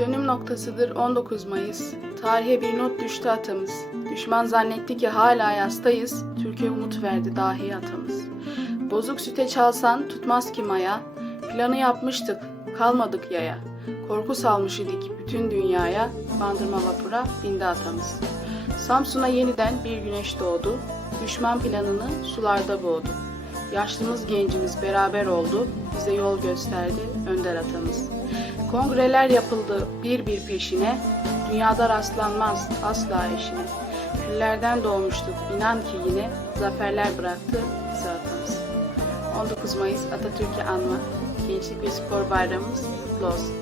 Dönüm noktasıdır 19 Mayıs. Tarihe bir not düştü atamız. Düşman zannetti ki hala yastayız. Türkiye umut verdi dahi atamız. Bozuk süte çalsan tutmaz ki maya. Planı yapmıştık, kalmadık yaya. Korku salmış idik bütün dünyaya. Bandırma vapura bindi atamız. Samsun'a yeniden bir güneş doğdu. Düşman planını sularda boğdu. Yaşlımız gencimiz beraber oldu. Bize yol gösterdi önder atamız. Kongreler yapıldı bir bir peşine. Dünyada rastlanmaz asla eşine. Küllerden doğmuştuk inan ki yine. Zaferler bıraktı bize atamız. 19 Mayıs Atatürk'ü anma. Gençlik ve Spor Bayramımız kutlu olsun.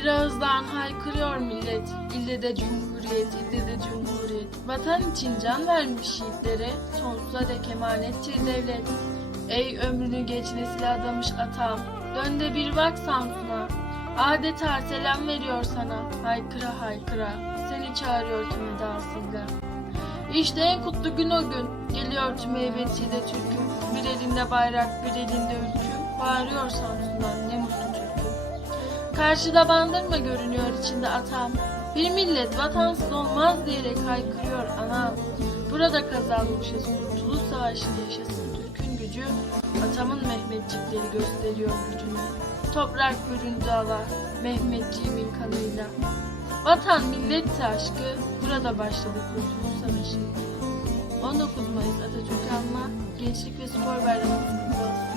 Hep bir ağızdan haykırıyor millet. İlle de cumhuriyet, ille de cumhuriyet. Vatan için can vermiş yiğitlere, sonsuza dek emanettir devlet. Ey ömrünü geç nesil adamış atam, dön de bir bak Samsun'a. Adeta selam veriyor sana, haykıra haykıra, seni çağırıyor tüm edasıyla. İşte en kutlu gün o gün, geliyor tüm heybetiyle türküm. Bir elinde bayrak, bir elinde ülküm, bağırıyor Samsun'dan ne. Karşıda bandırma görünüyor içinde atam. Bir millet vatansız olmaz diyerek haykırıyor anam. Burada kazanmışız kurtuluş savaşını yaşasın Türk'ün gücü. Atamın Mehmetçikleri gösteriyor gücünü. Toprak büründü Allah Mehmetçiğimin kanıyla. Vatan millet aşkı burada başladı kurtuluş savaşı. 19 Mayıs Atatürk Anma Gençlik ve Spor Bayramı kutlu.